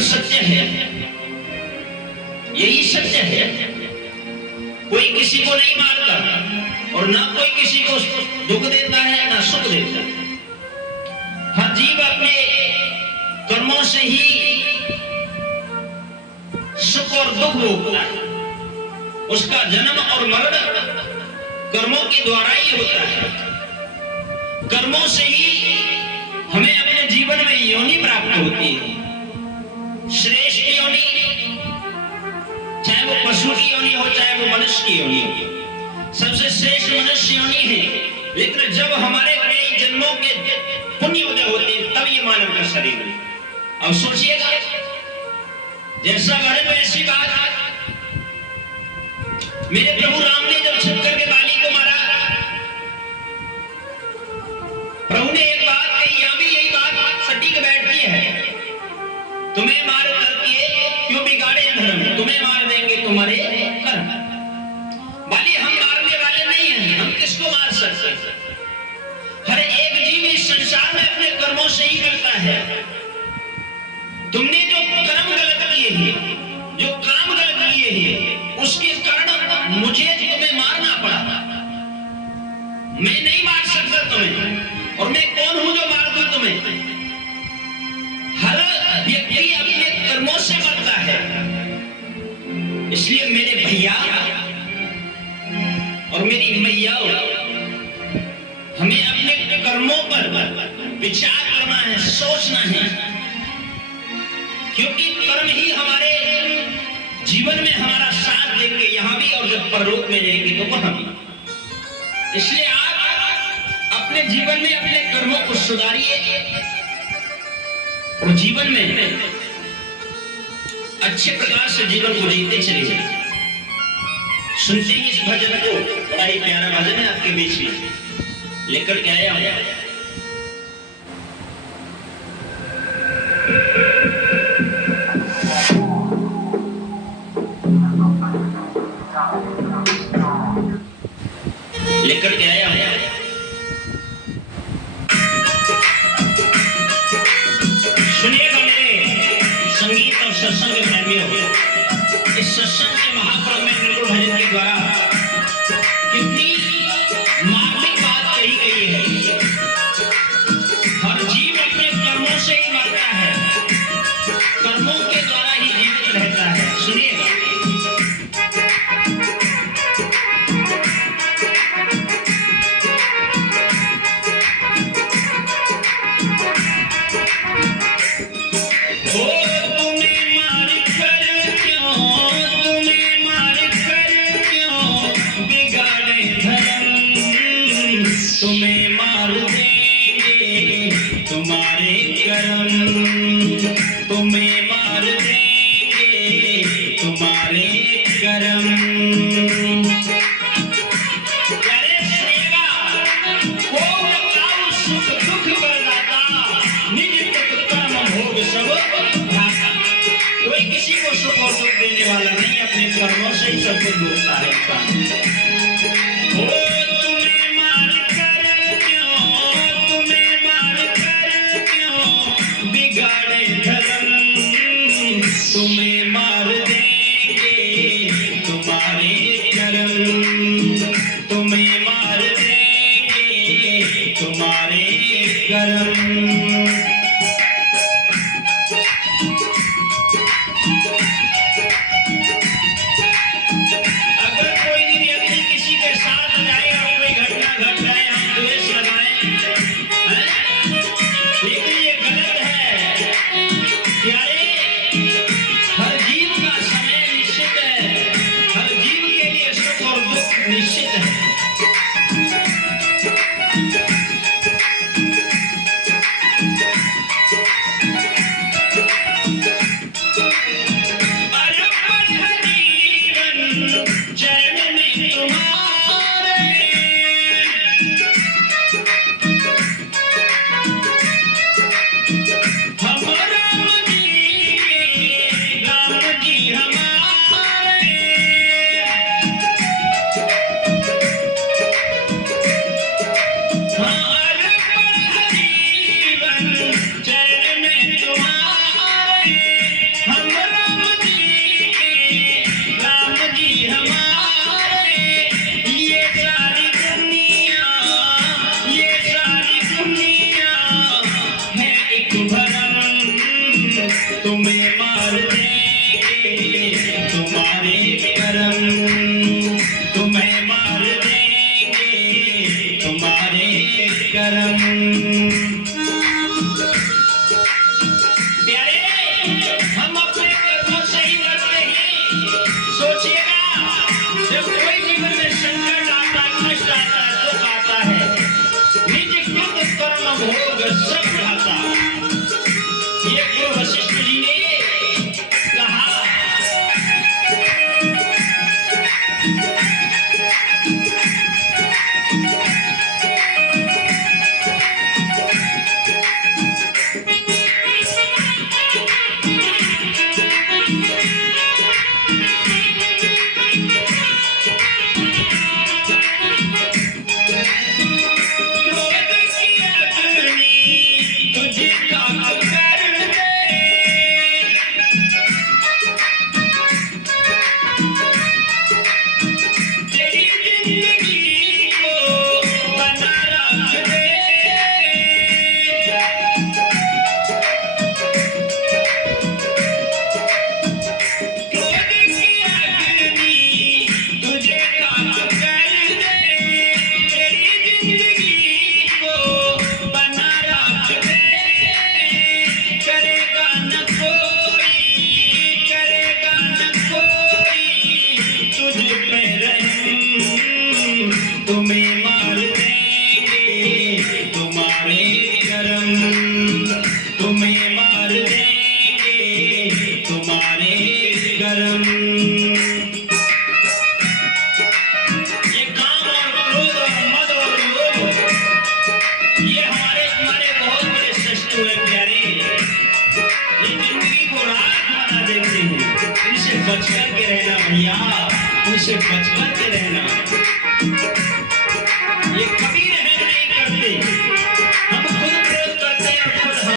सब सत्य है, यही सत्य है। कोई किसी को नहीं मारता और ना कोई किसी को दुख देता है ना सुख देता है। हर जीव अपने कर्मों से ही सुख और दुख भोगता है। उसका जन्म और मरण कर्मों के द्वारा ही होता है। कर्मों से ही हमें अपने जीवन में योनि प्राप्त होती है। श्रेष्ठ योनि, चाहे वो पशु की योनि हो चाहे वो मनुष्य की योनि हो, सबसे श्रेष्ठ मनुष्य योनि है। लेकिन जब हमारे कई जन्मों के पुण्य उदय होते हैं तब ये मानव का शरीर है। अब सोचिएगा, जैसा वर्णन वैसी बात। मेरे प्रभु राम ने जब शंकर के बाली को मारा, प्रभु ने एक बात कही, यहां भी यही बात सटीक बैठती है। तुम्हें मार करके क्यों बिगाड़े धर्म, तुम्हें मार देंगे तुम्हारे कर्म। बाली हम मारने वाले नहीं हैं, हम किसको मार सकते हैं? हर एक जीव इस संसार में अपने कर्मों से ही करता है। तुमने जो कर्म गलत किए हैं, जो काम गलत किए हैं, उसके कारण मुझे तुम्हें मारना पड़ा। मैं नहीं मार सकता तुम्हें, और मैं कौन हूं जो मार दूं तुम्हें? हर व्यक्ति अपने कर्मों से मरता है। इसलिए मेरे भैया और मेरी मैया, हमें अपने कर्मों पर विचार करना है, सोचना है, क्योंकि कर्म ही हमारे जीवन में हमारा साथ देंगे यहां भी, और जब परलोक में जाएंगे तो वहां भी। इसलिए आप अपने जीवन में अपने कर्मों को सुधारिए और जीवन में अच्छे प्रकार से जीवन को जीते चलिए। सुनते ही इस भजन को, बड़ा ही प्यारा भजन है, आपके बीच में लेकर के आया हूं। लेकर के आया हूं। सुनिएगा मेरे संगीत और सत्संग के प्रेमियों, इस सत्संग के महापर्व में निर्गुण भजन के द्वारा कितनी मार्मिक बात कही गई है। हर जीव अपने कर्मों से ही मरता है, कर्मों के द्वारा ही जीवित रहता है। सुनिएगा, तुम्हें मार देंगे तुम्हारे कर्म, तुम्हें मार देंगे तुम्हारे कर्म। अरे सुनिएगा, को बताओ सुख दुख करदाता, निज कृत कर्म भोग सब भ्राता। कोई किसी को सुख और दुख देने वाला नहीं, अपने कर्मों से ही सब कुछ भोगता है इंसान। तुम्हें मार देंगे तुम्हारे कर्म, तुम्हें मार देंगे तुम्हारे कर्म। अगर कोई व्यक्ति तुम्हें मार देंगे तुम्हारे कर्म, तुम्हें मार देंगे तुम्हारे कर्म। प्यारे, हम अपने कर्मों से ही मरते हैं। सोचिएगा, जब कोई जीवन में संकट आता है, कष्ट आता है, दुख आता है, निज कृत कर्म भोग सब ढाता। ये गुरु वशिष्ठ जी ने कहा। तुम्हें मार देंगे तुम्हारे कर्म, तुम्हें मार देंगे तुम्हारे कर्म। ये काम और क्रोध और मद और लोभ, ये हमारे बहुत बड़े शत्रु है प्यारे। ये जिंदगी को रात बना देते हैं। इनसे बच कर के रहना भैया, इनसे बच कर के रहना।